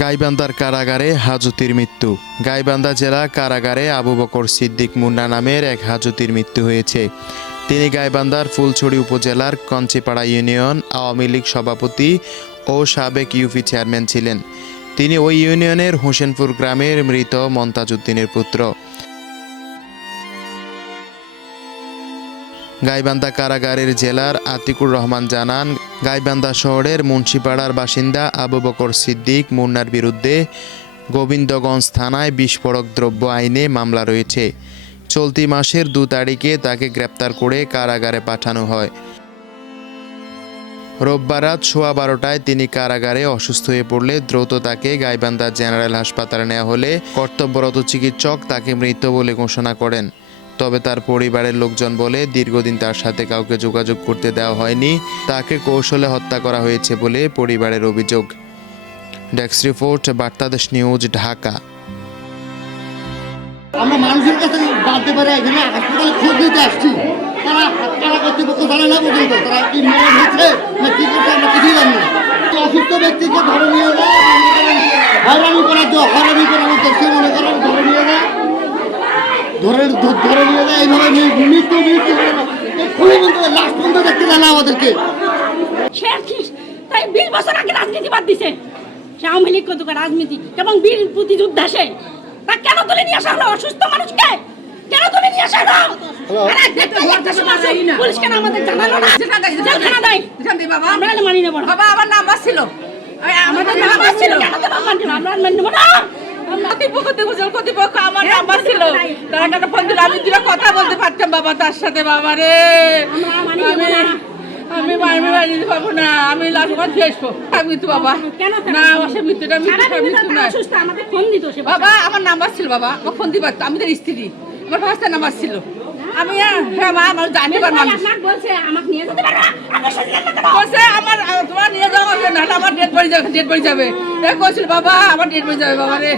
গাইবান্ধার কারাগারে হাজতির মৃত্যু। গাইবান্ধা জেলা কারাগারে আবু বকর সিদ্দিক মুন্না নামের এক হাজতির মৃত্যু হয়েছে। তিনি গাইবান্ধার ফুলছড়ি উপজেলার কঞ্চিপাড়া ইউনিয়ন আওয়ামী লীগ সভাপতি ও সাবেক ইউপি চেয়ারম্যান ছিলেন। তিনি ওই ইউনিয়নের হোসেনপুর গ্রামের মৃত মন্তাজউদ্দিনের পুত্র। গাইবান্ধা কারাগারের জেলার আতিকুর রহমান জানান, গাইবান্ধা শহরের মুন্সিপাড়ার বাসিন্দা আবু বকর সিদ্দিক মুন্নার বিরুদ্ধে গোবিন্দগঞ্জ থানায় বিস্ফোরক দ্রব্য আইনে মামলা রয়েছে। চলতি মাসের দু তারিখে তাকে গ্রেপ্তার করে কারাগারে পাঠানো হয়। রোববার রাত সোয়া বারোটায় তিনি কারাগারে অসুস্থ হয়ে পড়লে দ্রুত তাকে গাইবান্ধা জেনারেল হাসপাতালে নেওয়া হলে কর্তব্যরত চিকিৎসক তাকে মৃত বলে ঘোষণা করেন। তবে তার পরিবারের লোকজন বলে দীর্ঘদিন তার সাথে কাউকে যোগাযোগ করতে দেওয়া হয়নি। তাকে কৌশলে হত্যা করা হয়েছে বলে পরিবারের অভিযোগ। Desk report, Bartadesh news, Dhaka. আমরা মানুষের কাছে পারি, এখানে খোঁজ নিতে আসছি। তারা তারা কর্তৃপক্ষ জানে না পর্যন্ত তারা কি হচ্ছে না কি করছে আমরা কিছুই জানি অসুস্থ ব্যক্তিকে ধরে নিয়ে যায় হয়রানি করার হয়রানি করার মনে ধরে ধরে নিয়ে যায় এইভাবে মৃত্যু মৃত্যু করে খুবই বলতে লাস্ট পর্যন্ত দেখতে জানা আমাদেরকে। তাই বিশ বছর আগে রাজনীতি বাদ দিছে। সে আওয়ামী লীগ কত রাজনীতি এবং বীর প্রতিযোদ্ধা সে। তা কেন তুলে নিয়ে আসা হলো? অসুস্থ মানুষকে? কেন তুলে নিয়ে আসা হলো? পুলিশ কেন আমাদের জানালো না? জেলখানা দেয় বাবা? আমরা মানি নেব বাবা আমার নাম্বার ছিল। আমাদের নাম্বার ছিল। কেন তো আমরা মানি নেব না। কর্তৃপক্ষ আমার হ্যাঁ, নাম্বার ছিল। তারা কেন ফোন দিল আমি দুটো কথা বলতে পারতাম বাবা তার সাথে বাবা রে। আমি না। আমি বাড়ি দিতে পারব না আমি লাশ দিয়ে আসব থাকবি? তো বাবা সে মৃত্যুটা মৃত্যু আমার নাম্বার ছিল বাবা। আমার ফোন আমি তার স্ত্রী। আমার পাঁচটা নাম্বার ছিল। আমি হ্যাঁ হ্যাঁ, মা আমার জানি পার মানুষ বলছে আমাকে নিয়ে যেতে পারবা আমরা বলছে তোমার নিয়ে যাওয়া হবে না আমার ডেট পড়ে যাবে ডেট পড়ে যাবে। কইছিল বাবা আমার ডেট পড়ে যাবে বাবা রে।